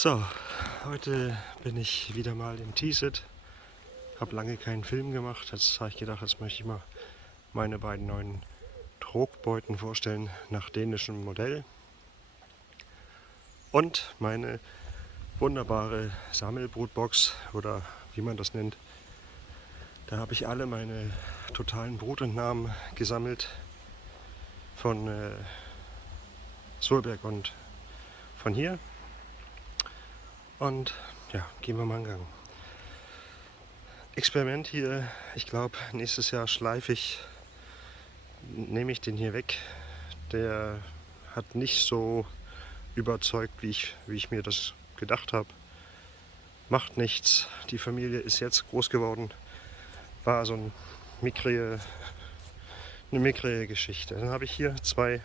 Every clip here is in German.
So, heute bin ich wieder mal in Tiesit. Habe lange keinen Film gemacht. Jetzt habe ich gedacht, jetzt möchte ich mal meine beiden neuen Trogbeuten vorstellen nach dänischem Modell. Und meine wunderbare Sammelbrutbox oder wie man das nennt. Da habe ich alle meine totalen Brutentnamen gesammelt von Solberg und von hier. Und ja, gehen wir mal in Gang. Experiment hier, ich glaube nächstes Jahr nehme ich den hier weg. Der hat nicht so überzeugt, wie ich mir das gedacht habe. Macht nichts, die Familie ist jetzt groß geworden. War so eine mickrige Geschichte. Dann habe ich hier zwei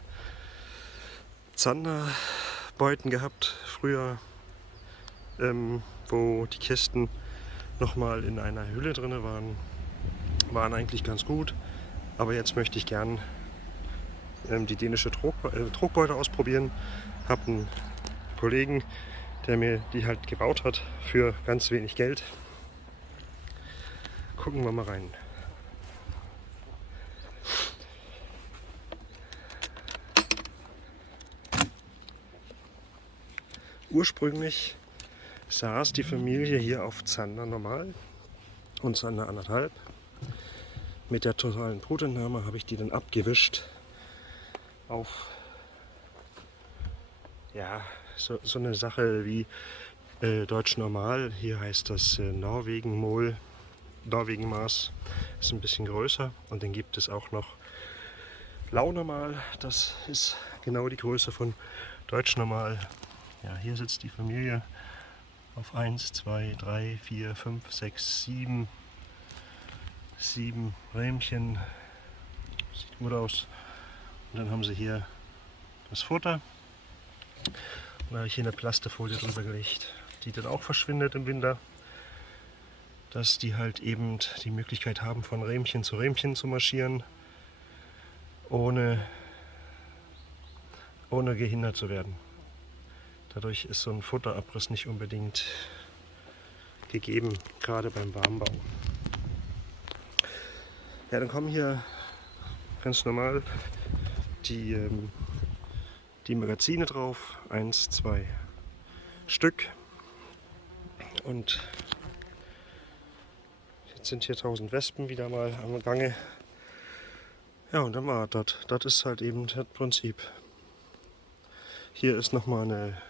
Zanderbeuten gehabt, früher, wo die Kästen nochmal in einer Hülle drin waren eigentlich ganz gut. Aber jetzt möchte ich gern die dänische Trogbeute ausprobieren. Habe einen Kollegen, der mir die halt gebaut hat für ganz wenig Geld. Gucken wir mal rein. Ursprünglich saß die Familie hier auf Zander normal und Zander 1,5. Mit der totalen Brutentnahme habe ich die dann abgewischt auf so eine Sache wie Deutsch Normal. Hier heißt das Norwegenmaß, ist ein bisschen größer, und dann gibt es auch noch Launormal, das ist genau die Größe von Deutsch Normal. Ja, hier sitzt die Familie auf 1, 2, 3, 4, 5, 6, 7 Rähmchen. Sieht gut aus. Und dann haben sie hier das Futter. Und da habe ich hier eine Plastefolie drüber gelegt, die dann auch verschwindet im Winter. Dass die halt eben die Möglichkeit haben, von Rähmchen zu Rähmchen zu marschieren, ohne gehindert zu werden. Dadurch ist so ein Futterabriss nicht unbedingt gegeben, gerade beim Warmbau. Ja, dann kommen hier ganz normal die Magazine drauf, 1, 2 Stück. Und jetzt sind hier 1000 Wespen wieder mal am Gange. Ja, und dann war das. Das ist halt eben das Prinzip. Hier ist nochmal eine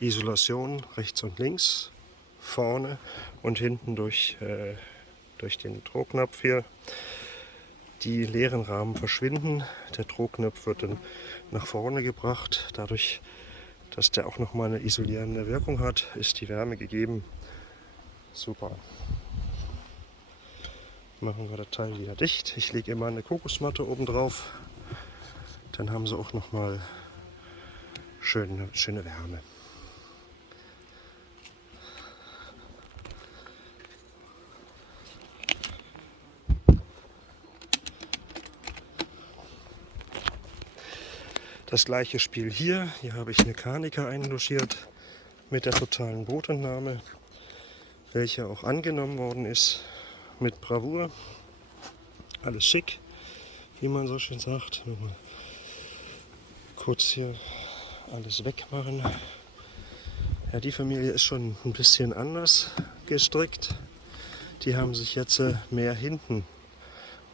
Isolation rechts und links, vorne und hinten durch den Trogknopf hier. Die leeren Rahmen verschwinden, der Trogknopf wird dann nach vorne gebracht. Dadurch, dass der auch nochmal eine isolierende Wirkung hat, ist die Wärme gegeben. Super. Machen wir das Teil wieder dicht. Ich lege immer eine Kokosmatte oben drauf. Dann haben sie auch nochmal schöne Wärme. Das gleiche Spiel hier. Hier habe ich eine Carnica einlogiert mit der totalen Brutentnahme, welche auch angenommen worden ist mit Bravour. Alles schick, wie man so schön sagt. Mal kurz hier alles wegmachen. Ja, die Familie ist schon ein bisschen anders gestrickt. Die haben sich jetzt mehr hinten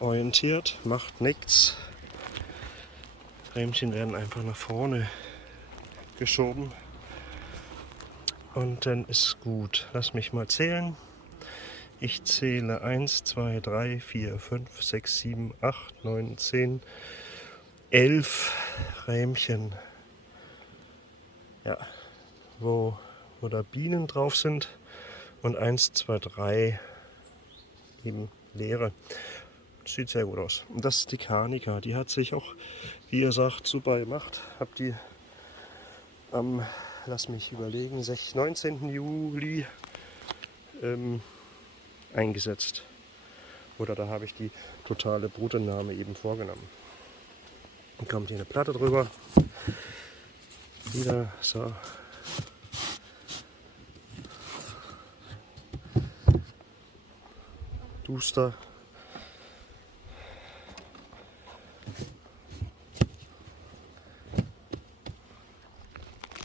orientiert, macht nichts. Rähmchen werden einfach nach vorne geschoben und dann ist gut. Lass mich mal zählen. Ich zähle 1, 2, 3, 4, 5, 6, 7, 8, 9, 10, 11 Rähmchen. Ja, wo da Bienen drauf sind, und 1, 2, 3 eben leere. Sieht sehr gut aus. Und das ist die Carnica. Die hat sich auch, wie ihr sagt, super gemacht. Hab die am, lass mich überlegen, 19. Juli eingesetzt. Oder da habe ich die totale Brutentnahme eben vorgenommen. Dann kommt hier eine Platte drüber. Wieder so. Booster.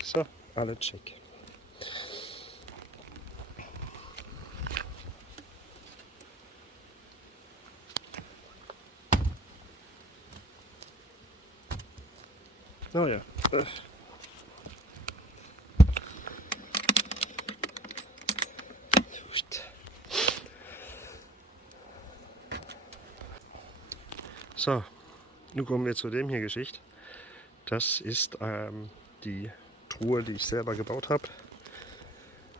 So, alle check. Oh ja. So, nun kommen wir zu dem hier Geschichte. Das ist die Truhe, die ich selber gebaut habe.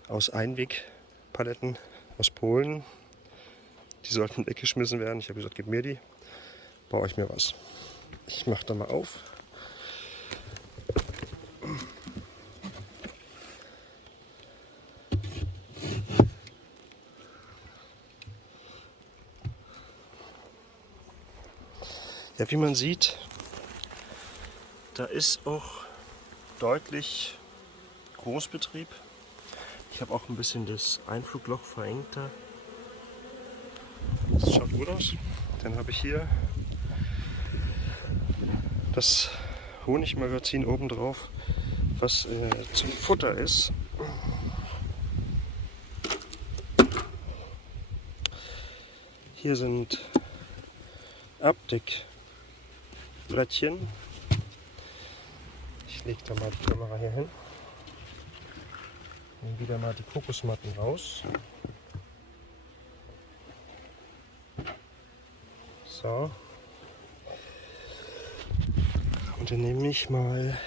Aus Einwegpaletten aus Polen. Die sollten weggeschmissen werden. Ich habe gesagt, gib mir die. Baue ich mir was. Ich mache da mal auf. Ja, wie man sieht, da ist auch deutlich Großbetrieb. Ich habe auch ein bisschen das Einflugloch verengt da. Das schaut gut aus. Dann habe ich hier das Honigmagazin oben drauf, was zum Futter ist. Hier sind Abdeckbrettchen. Ich lege da mal die Kamera hier hin. Nehmen wieder mal die Kokosmatten raus. So. Und dann nehme ich mal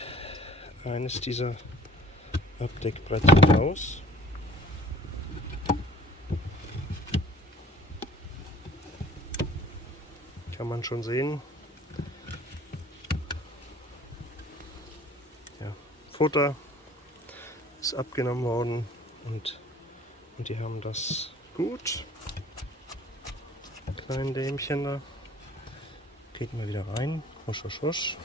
eines dieser Abdeckbrettchen raus. Kann man schon sehen. Ja, Futter ist abgenommen worden und die haben das gut. Kleinen Dämchen da. Geht mal wieder rein. Husch, husch, husch.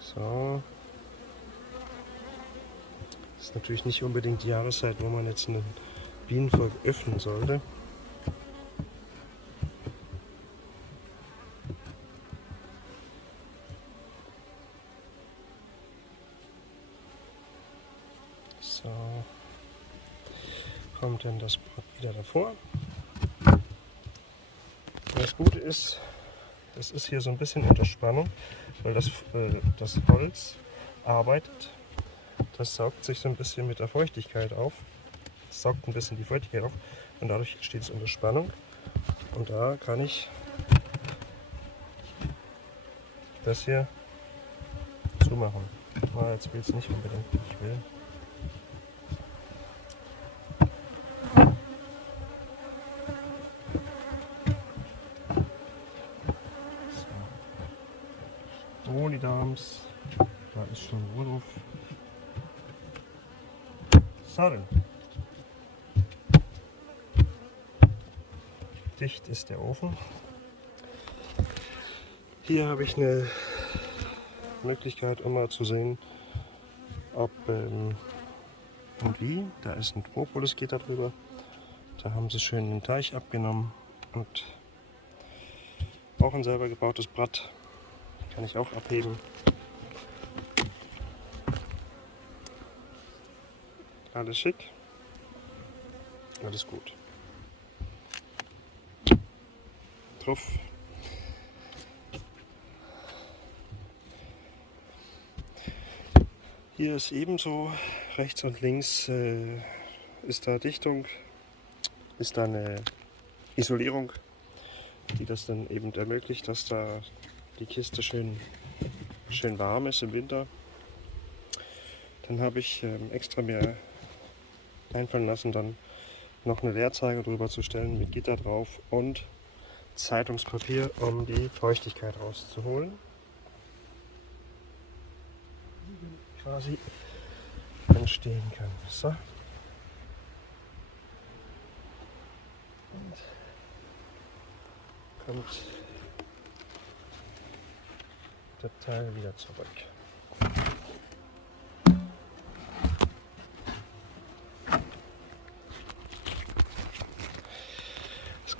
So. Das ist natürlich nicht unbedingt die Jahreszeit, wo man jetzt ein Bienenvolk öffnen sollte. So. Kommt dann das Brett wieder davor. Das Gute ist, es ist hier so ein bisschen unter Spannung, weil das Holz arbeitet. Das saugt sich so ein bisschen mit der Feuchtigkeit auf. Das saugt ein bisschen die Feuchtigkeit auf und dadurch steht es unter Spannung. Und da kann ich das hier zumachen. Jetzt will es nicht unbedingt. Ich will. So, die Dams. Da ist schon Ruhe drauf. So denn. Dicht ist der Ofen. Hier habe ich eine Möglichkeit, immer zu sehen, ob und wie. Da ist ein Propolis-Gitter drüber. Da haben sie schön den Teich abgenommen und auch ein selber gebautes Brett kann ich auch abheben. Alles schick, alles gut. Drauf. Hier ist ebenso rechts und links ist da Dichtung, ist da eine Isolierung, die das dann eben ermöglicht, dass da die Kiste schön warm ist im Winter. Dann habe ich extra mir einfallen lassen, dann noch eine Leerzeiger drüber zu stellen mit Gitter drauf und Zeitungspapier, um die Feuchtigkeit rauszuholen. Quasi entstehen kann. So. Und kommt der Teil wieder zurück.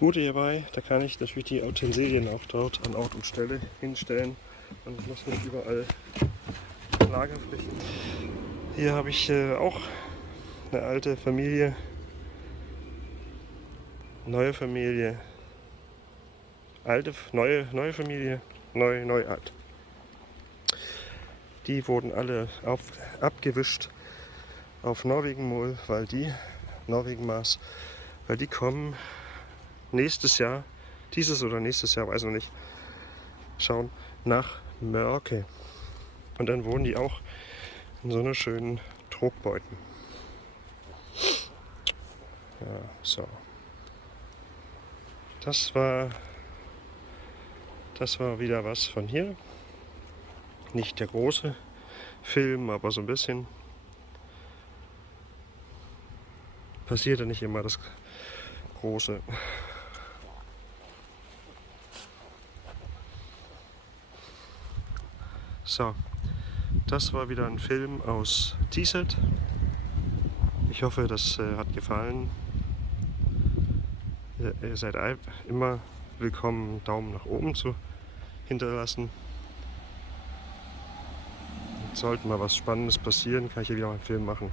Gute hierbei, da kann ich natürlich die Utensilien auch dort an Ort und Stelle hinstellen und muss nicht überall Lagerflächen. Hier habe ich auch eine alte Familie, neue Familie, neue Familie, neu, alt. Die wurden alle abgewischt auf Norwegen weil die kommen nächstes Jahr, dieses oder nächstes Jahr, weiß noch nicht, schauen nach Mörke. Und dann wohnen die auch in so einer schönen Trogbeuten. Ja, so. Das war wieder was von hier. Nicht der große Film, aber so ein bisschen. Passiert ja nicht immer das Große. So, das war wieder ein Film aus Tizet. Ich hoffe, das hat gefallen. Ihr seid immer willkommen, einen Daumen nach oben zu hinterlassen. Sollte mal was Spannendes passieren, kann ich hier wieder mal einen Film machen.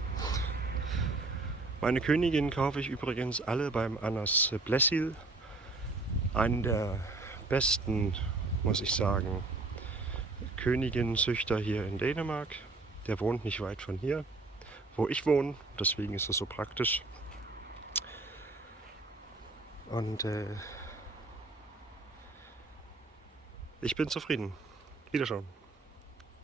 Meine Königin kaufe ich übrigens alle beim Anders Blessil. Einen der besten, muss ich sagen, Königin-Züchter hier in Dänemark. Der wohnt nicht weit von hier, wo ich wohne. Deswegen ist das so praktisch. Und ich bin zufrieden. Wiederschauen.